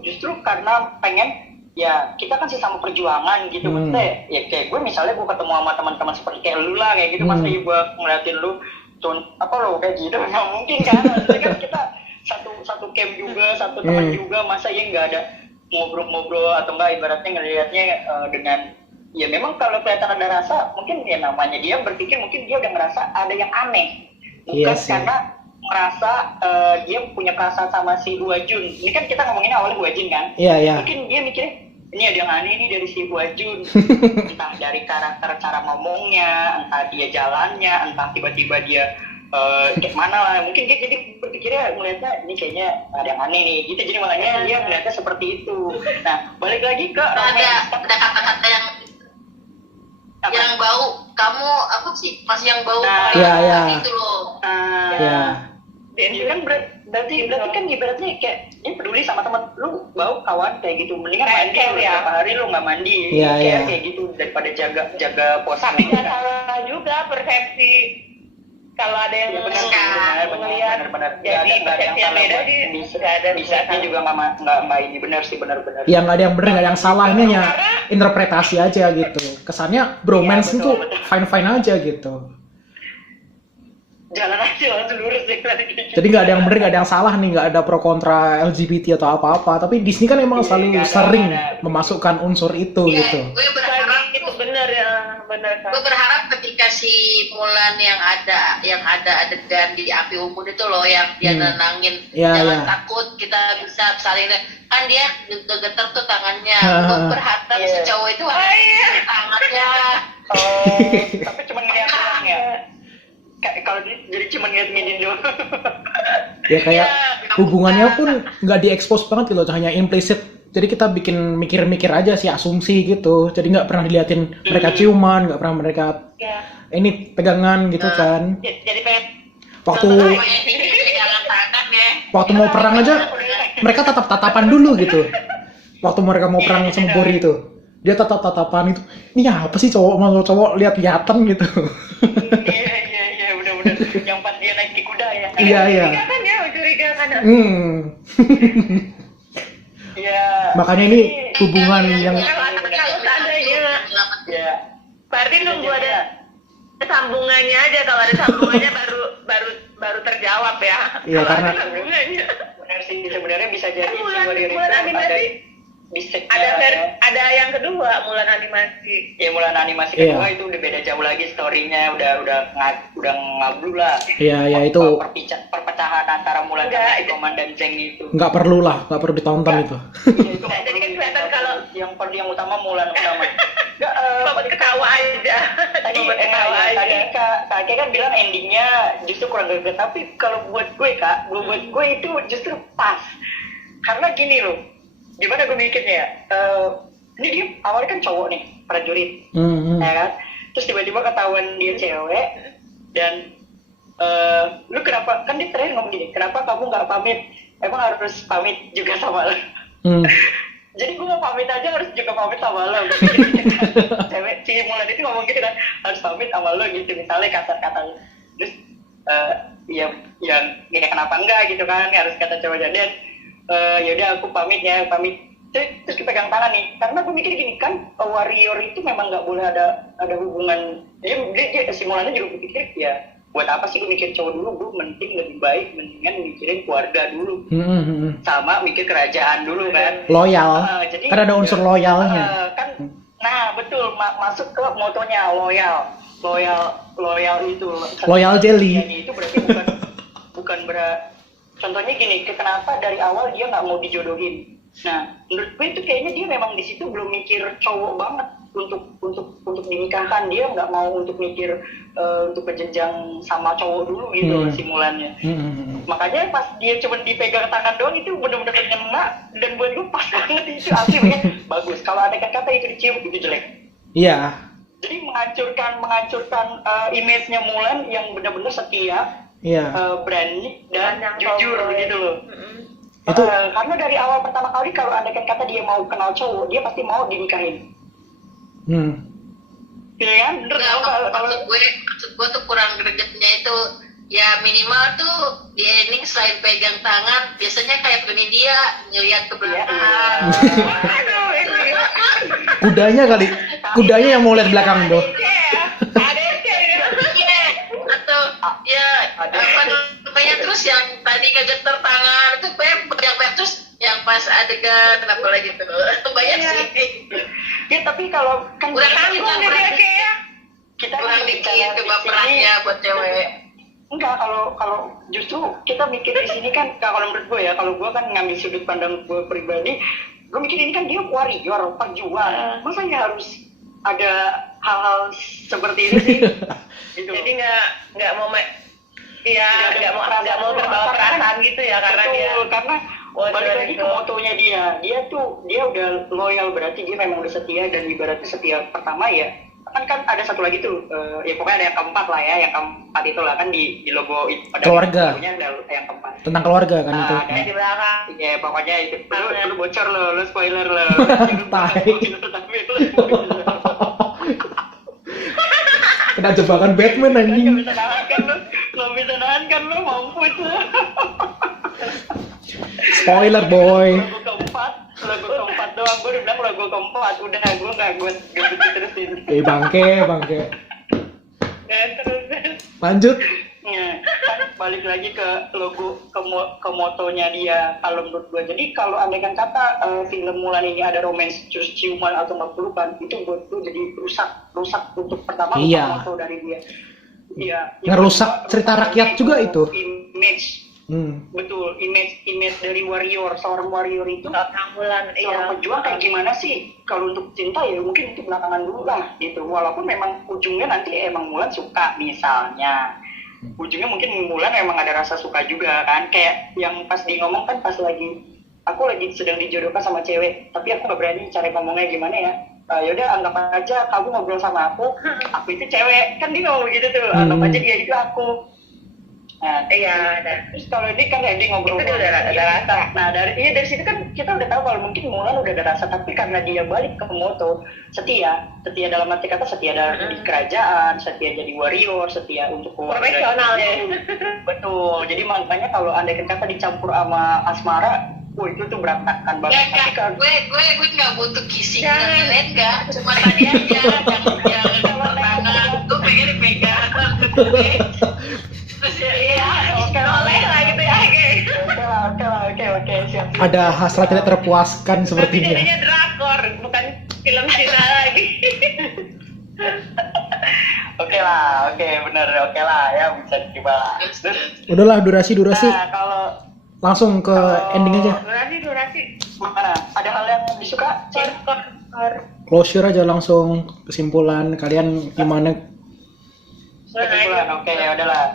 justru karena pengen ya kita kan sesama perjuangan gitu, maksudnya ya kayak gue misalnya gue ketemu sama teman-teman seperti kayak lu lah kayak gitu, masa gue ngeliatin lu apa lo kayak gitu, nggak mungkin kan. Maksudnya kan kita satu camp juga, satu teman juga, masa ya nggak ada ngobrol-ngobrol atau enggak ibaratnya ngelihatnya dengan ya memang kalau kelihatan ada rasa, mungkin ya namanya dia berpikir mungkin dia udah ngerasa ada yang aneh, bukan Iya sih. karena merasa dia punya perasaan sama si Hua Jun. Ini kan kita ngomongin awalnya Hua Jun kan, Iya, iya. mungkin dia mikirnya ini ada yang aneh nih dari si Hua Jun. Entah dari karakter cara ngomongnya, entah dia jalannya, entah tiba-tiba dia kayak mana lah, mungkin dia jadi berpikirnya ngeliatnya ini kayaknya ada yang aneh nih gitu, jadi makanya dia ngeliatnya seperti itu. Nah balik lagi ke Ada kata-kata apa? yang bau, kamu apa sih masih yang bau Nah, iya, iya. itu loh. Iya. Dia kan berarti kan ibaratnya kayak ini peduli sama teman lu, bau kawan kayak gitu, mendingan Kayak mandi care ya. beberapa hari lu nggak mandi, Iya, care iya. kayak gitu daripada jaga pos. tapi nggak salah juga persepsi kalau ada yang ngelihat jadi persepsi yang beda di nggak ada Bisa juga nggak ini benar sih, benar-benar. Ya nggak ada yang benar, nggak ada yang salah, ini hanya interpretasi aja gitu. Kesannya bromance Iya, itu betul. fine-fine aja gitu. Jalan aja langsung lurus deh. Jadi nggak ada yang benar, nggak ada yang salah nih, nggak ada pro kontra LGBT atau apa-apa. Tapi Disney kan emang Iya, selalu nggak ada, sering nggak ada. memasukkan unsur itu Iya, gitu. gue berharap itu benar ya, benar kan. gue berharap ketika si Mulan yang ada adegan di api unggun itu loh, yang dia nenangin, Iya, jangan iya. takut, kita bisa saling, kan dia getar tuh tangannya. Ha, Gue ha. berharap si Iya. cowok itu tangannya. Tapi cuma ngeliat doang ya. Kalau jadi cuma ngeliat doang. Ya kayak hubungannya pun nggak diekspos banget gitu loh, hanya implisit. Jadi kita bikin mikir-mikir aja sih, asumsi gitu. Jadi nggak pernah diliatin mereka ciuman, nggak pernah mereka Ya. ini pegangan gitu kan. Jadi pengen Waktu Jangan tangan ya. waktu mau perang aja mereka tatap-tatapan dulu gitu. Waktu mereka mau perang sama Bori itu, dia tatap-tatapan itu. Ini apa sih cowok sama cowok lihat-lihatan gitu. Iya, benar-benar. Yang pas dia naik di kuda ya. Iya, iya. kan ya, curiga kan. Iya. Makanya ini hubungan yang Kalau seandainya Ya. berarti nunggu ada sambungannya aja, kalau ada sambungannya baru terjawab ya. Iya, Kalau karena ada sambungannya. Benar sih, sebenarnya bisa jadi si Bulan warrior itu bulan ada. animasi ada yang kedua, Mulan animasi. Ya Mulan animasi kedua itu udah beda jauh lagi story-nya, udah ngablu lah. Iya itu perpecahan antara Mulan sama si Komandan Zeng itu. Nggak perlu ditonton itu. Iya itu jadi kan kelihatan kalau yang utama Mulan utama. Enggak ketawa aja. Tadi Kak kan bilang endingnya justru kurang greget, tapi kalau buat gue itu justru pas. Karena gini loh, gimana gue mikirnya ya, ini dia awalnya kan cowok nih, prajurit, ya kan? Terus tiba-tiba ketahuan dia cewek, dan lu kenapa, kan dia terakhir ngomong gini, kenapa kamu nggak pamit, emang harus pamit juga sama lo? Jadi gue mau pamit aja harus juga pamit sama lo, cewek, si Mulan itu ngomong gitu kan, harus pamit sama lo gitu, misalnya kasar-katanya. Terus ya kenapa enggak gitu kan, harus kata cewek dan yaudah aku pamit. Terus dipegang tangan nih, karena gue mikir gini kan, warrior itu memang nggak boleh ada hubungan. Dia simulannya juga berpikir ya buat apa sih gue mikir cowok dulu, gue lebih baik mendingan mikirin keluarga dulu, sama mikir kerajaan dulu kan. Loyal, jadi kan ada unsur loyalnya. Nah betul, masuk ke motonya loyal itu. Loyal jelly. Itu berarti bukan contohnya gini, kenapa dari awal dia nggak mau dijodohin? Nah, menurut gue itu kayaknya dia memang di situ belum mikir cowok banget untuk dinikahkan. Dia nggak mau untuk mikir untuk berjenjang sama cowok dulu gitu simulannya. Makanya pas dia cuma dipegang tangan doang itu benar-benar ngena, dan buat gue pas banget itu asli bagus. Kalau ada kata itu dicium itu jelek. Iya. Jadi menghancurkan image-nya Mulan yang benar-benar setia. Iya. Berani dan jujur gitu loh. Itu karena dari awal pertama kali kalau andaikan kata dia mau kenal cowok, dia pasti mau dinikahin. Iya kan? Maksud gue tuh kurang gregetnya itu ya minimal tuh di ending selain pegang tangan biasanya kayak begini dia ngeliat ke belakang. Kudanya yang mau lihat belakang tuh. Terus yang tadi ngegeter tangan itu pegang terus yang pas adegan apa lagi tuh banyak sih. Ya tapi kalau kan udah tanggung dia kayak kita kurang dikit kebaperannya buat cewek. Enggak, kalau justru kita mikir di sini kan, kalau menurut gue ya, kalau gue kan ngambil sudut pandang gue pribadi, gue mikir ini kan dia warrior, pejuang, masa ya harus ada hal-hal seperti ini sih? Gitu. Jadi nggak mau terbawa perasaan gitu ya, karena betul, karena balik lagi ke motonya dia udah loyal, berarti dia memang udah setia, dan ibaratnya setia pertama ya kan ada satu lagi tuh ya pokoknya ada yang keempat lah ya, yang keempat itu lah kan di logo keluarga, ada yang keempat tentang keluarga kan itu ada di belakang ya, pokoknya itu lu bocor lo spoiler lo kena jebakan Batman anjing. Lo bisa nahan kan lo mampus. Spoiler boy. Lagu keempat doang, gue udah bilang lagu keempat, udah gue terusin. Bangke. Terus. Lanjut. Ya, kan balik lagi ke logo, ke motonya dia. Kalau menurut gue, jadi kalau andaikan kata film Mulan ini ada romance, terus ciuman atau nggak pelukan, itu buat gue jadi rusak untuk pertama moto dari dia. Iya. Ngerusak cerita rakyat juga itu. Image. Betul, image dari warrior, seorang warrior itu Mulan, seorang pejuang kayak gimana sih? Kalau untuk cinta ya mungkin itu belakangan dulu lah gitu. Walaupun memang ujungnya nanti emang Mulan suka misalnya. Ujungnya mungkin Mulan memang ada rasa suka juga kan, kayak yang pas di ngomong kan, pas aku lagi sedang dijodohkan sama cewek, tapi aku nggak berani cara ngomongnya gimana ya. Yaudah anggap aja kamu ngobrol sama aku itu cewek, kan dia ngomong gitu tuh, anggap aja dia itu aku. Nah, terus kalau ini kan dia ngobrol itu udah ada rasa. Nah dari situ kan kita udah tahu kalau mungkin Mulan udah ada rasa, tapi karena dia balik ke moto setia dalam arti kata setia di kerajaan, setia jadi warrior, setia untuk profesional ya. Betul. Jadi makanya kalau andaikan kata dicampur sama asmara, itu tuh berantakan banget. Gue nggak butuh kissing dan enggak, cuma tadi aja yang tangan gue pengen dipegang. Terus ya oke lah gitu ya. Oke, siap. ada hasrat tidak terpuaskan Tapi sepertinya. jadinya drakor, bukan film Cina lagi. Oke lah, oke bener, oke lah ya bisa diterima lah. Terus, Udahlah durasi. nah kalau Langsung ke ending aja. Durasi. mana? Ada hal yang disuka? Skor. Closure aja langsung kesimpulan kalian gimana? Kesimpulan, oke ya udahlah.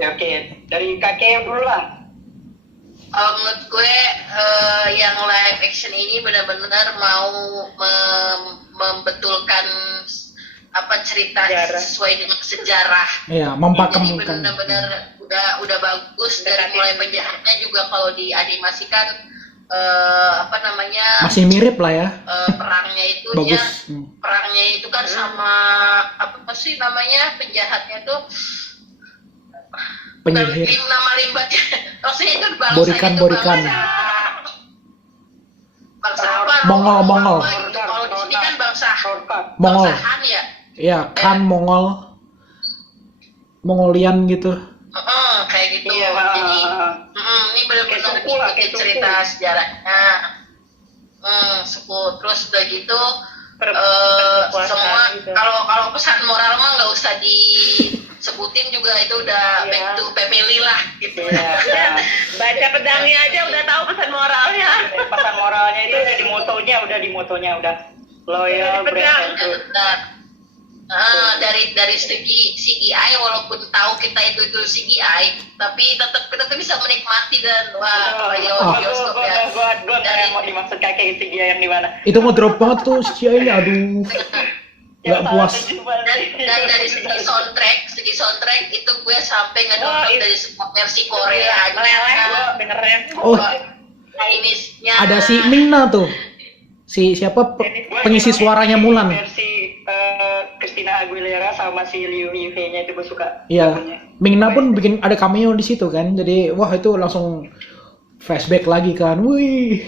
Ya, oke, dari kakek dulu lah. Menurut gue yang live action ini benar-benar mau membetulkan apa cerita sesuai dengan sejarah. Iya, Jadi mempakemkan. benar-benar udah bagus dari mulai penjahatnya juga kalau dianimasikan apa namanya Masih mirip lah ya. perangnya itu dia Bagus. perangnya itu kan sama apa sih namanya penjahatnya tuh Penyihir. nama limbatnya maksudnya itu bangsa Borikan. bangsa apa Mongol. apa gitu. Kalau di sini kan bangsa Mongol. bangsa Han ya Iya, kan Mongol. Mongolian gitu. kayak gitu Iya, jadi ini benar-benar Kayak suku lah, bikin kayak cerita suku. sejarahnya suku terus udah gitu Kekuasaan semua gitu. kalau pesan moral mah nggak usah disebutin juga itu udah Iya. back to family lah gitu Iya. Baca pedangnya aja udah tahu pesan moralnya. Pesan moralnya itu udah di motonya udah loyal, Udah dipegang. brand and Benar. Dari segi CGI walaupun tahu kita itu CGI tapi tetap kita tuh bisa menikmati dan wah bioskop ya Gue yang mau dimaksud kakek itu dia yang di mana? Itu ngedrop banget tuh CGI-nya, aduh. Nggak puas. dan dari segi soundtrack itu gue sampai Wah, ngedownload itu- dari semua versi Korea Meleleh gua dengernya. Oh, Chinese-nya ada si Mingna tuh. Siapa pengisi suaranya Mulan? Versi Christina Aguilera sama si Liu Yifei-nya itu gue suka. Iya. lagunya. Mingna pun bikin ada cameo di situ kan. Jadi wah itu langsung flashback lagi kan. Wih.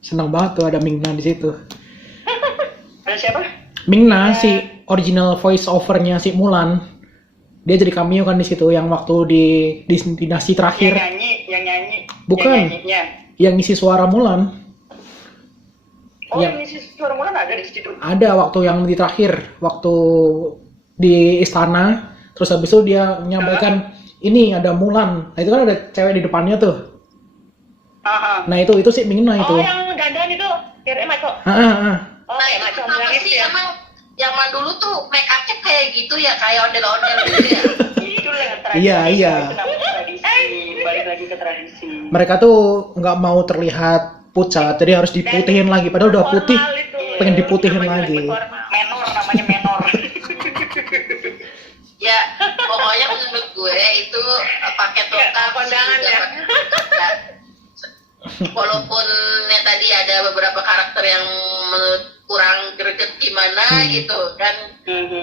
Senang banget tuh ada Mingna di situ. Ada siapa? Mingna si original voice over-nya si Mulan. Dia jadi cameo kan di situ yang waktu di dinasti terakhir Yang nyanyi. Bukan. Yang nyanyinya. yang ngisi suara Mulan. Oh, Yang- ini si suara Mulan ada di situ. Ada waktu yang di terakhir, waktu di istana, terus habis itu dia menyampaikan ini ada Mulan. Nah itu kan ada cewek di depannya tuh. Aha. Nah itu sih Mingna itu. Oh, yang dandan itu, kira maco. Oh, nah kayak itu maco kenapa bilang itu sih ya. emang zaman dulu tuh make upnya kayak gitu ya kayak ondel-ondel gitu ya Itu lah tradisi. Iya. Itu namanya tradisi. Balik lagi ke tradisi. Mereka tuh nggak mau terlihat pucat, jadi harus diputihin lagi. Padahal udah putih, Formal itu. pengen diputihin Namanya lagi. lebih formal. Namanya menor. ya pokoknya menurut gue itu paket Ya, lengkap kondangan sih, ya. dapat- walaupun ya tadi ada beberapa karakter yang menurut kurang greget gimana gitu kan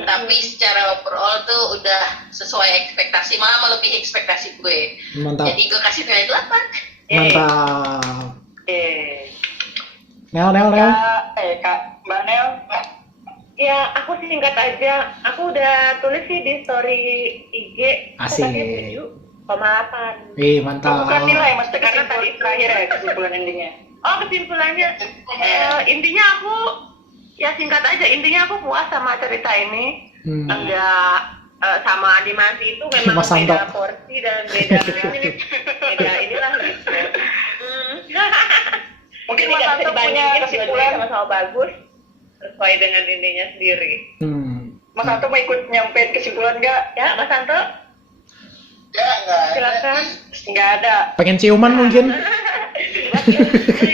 tapi secara overall tuh udah sesuai ekspektasi malah lebih ekspektasi gue Mantap, jadi gue kasih nilai 8 mantap. Nel. Mbak Nel. Ya, aku sih singkat aja. Aku udah tulis sih di story IG. Asik. Aku kasih 7,8. Wih, mantap. Bukan nilai, maksudnya Karena kesimpulan tadi- terakhir ya, kesimpulan endingnya. Oh, kesimpulannya, intinya aku, ya singkat aja, intinya aku puas sama cerita ini. Enggak sama animasi itu memang Mas Santo. beda porsi dan beda beda inilah gitu. Mungkin Ini Mas nggak bisa Santo punya dibandingin, kesimpulan. dua-duanya sama-sama bagus sesuai dengan ininya sendiri. Mas Santo mau ikut nyampein kesimpulan nggak? Ya, Mas Santo, ya enggak silakan. Nggak ada. Pengen ciuman mungkin?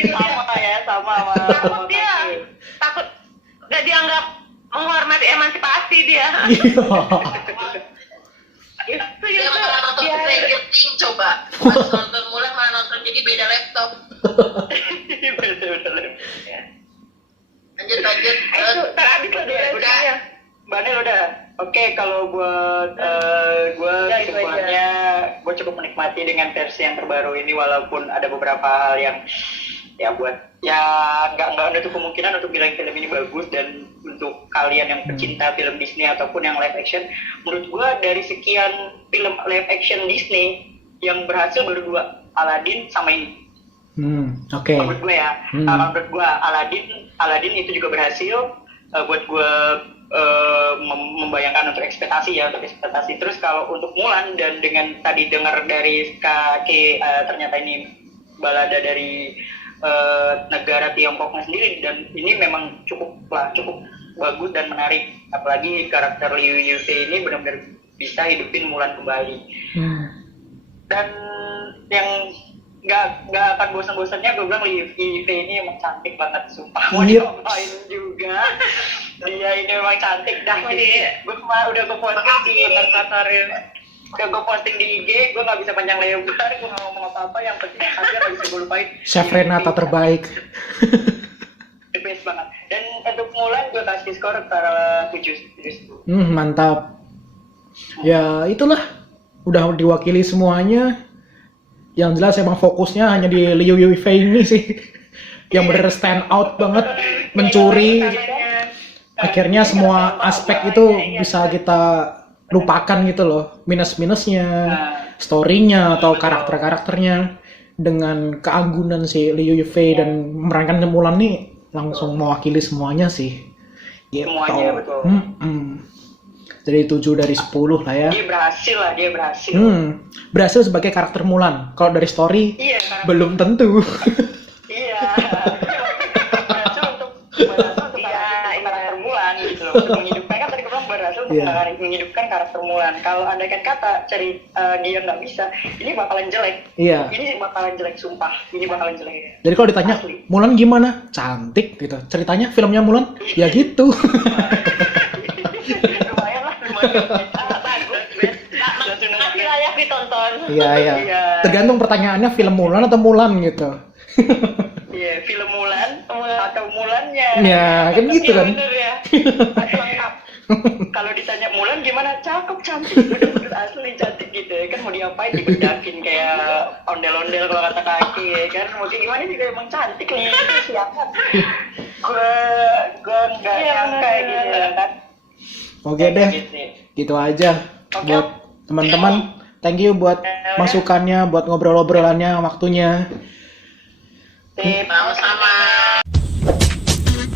Sama ya, sama. Takut dia, takut nggak dianggap menghormati emansipasi dia. Itu dia itu malah nonton dia. Stranger Things coba pas nonton mulai malah nonton jadi beda laptop lanjut Itu terhabis loh durasinya. Mbak Nel udah. Oke, kalau buat gue Udah, itu kesimpulannya, gue cukup menikmati dengan versi yang terbaru ini walaupun ada beberapa hal yang ya buat ya nggak menutup kemungkinan untuk bilang film ini bagus dan untuk kalian yang pecinta film Disney ataupun yang live action, menurut gue dari sekian film live action Disney yang berhasil baru 2, Aladdin sama ini. Oke. Menurut gue ya, menurut gue Aladdin itu juga berhasil buat gue membayangkan untuk ekspektasi. Terus kalau untuk Mulan, dan dengan tadi dengar dari KK ternyata ini balada dari negara Tiongkoknya sendiri, dan ini memang cukup bagus dan menarik. Apalagi karakter Liu Yufei ini benar-benar bisa hidupin Mulan kembali. Dan yang nggak akan bosan-bosannya gue bilang Liu Yufei ini emang cantik banget, sumpah. Mau diapain juga, dia ini memang cantik dah. Gue udah gue posting di IG, gue nggak bisa panjang lebar, gue nggak ngomong apa-apa, yang penting hasilnya nggak bisa gue lupain. Chef Renata terbaik. The best banget. Dan untuk Mulan gue kasih skor 7. Mantap. Ya itulah, udah diwakili semuanya. Yang jelas emang fokusnya hanya di Liu Yufei ini sih, yang bener stand out banget, mencuri. Akhirnya semua aspek itu bisa kita lupakan gitu loh, minus-minusnya, story-nya atau karakter-karakternya, dengan keanggunan si Liu Yufei dan memerankan Mulan nih langsung mewakili semuanya sih. Gitu. Semuanya betul. Jadi 7 dari 10 lah ya. Dia berhasil. Berhasil sebagai karakter Mulan. Kalau dari story, belum tentu. Iya. Berhasil untuk karakter Mulan gitu loh. Untuk menghidupkan, kan tadi gue bilang berhasil untuk menghidupkan karakter Mulan. Kalau andaikan kata dia nggak bisa, ini bakalan jelek. Iya. Ini bakalan jelek, sumpah. Ini bakalan jelek. Jadi kalau ditanya, Mulan gimana? Cantik gitu. Ceritanya filmnya Mulan? Ya gitu. Bagus, masih layak ditonton. Iya. Tergantung pertanyaannya, film Mulan atau Mulan gitu. Iya, film Mulan atau Mulannya. Ya, kan gitu kan. Bener ya. Lengkap. Kalau ditanya Mulan gimana? Cakep, cantik, bener-bener asli cantik gitu ya kan. Mau diapain, dibedakin kayak ondel-ondel kalau kata kaki ya kan. Mau kayak gimana juga emang cantik nih. Siapa? Gue nggak nyangka gitu kan. Oke deh, gitu aja buat teman-teman. Thank you buat masukannya, buat ngobrol-ngobrolannya, waktunya. Sama-sama.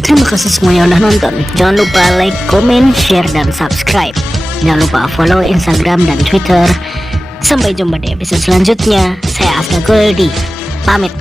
Terima kasih semua yang udah nonton. Jangan lupa like, comment, share, dan subscribe. Jangan lupa follow Instagram dan Twitter. Sampai jumpa di episode selanjutnya. Saya Afna Goldi. Pamit.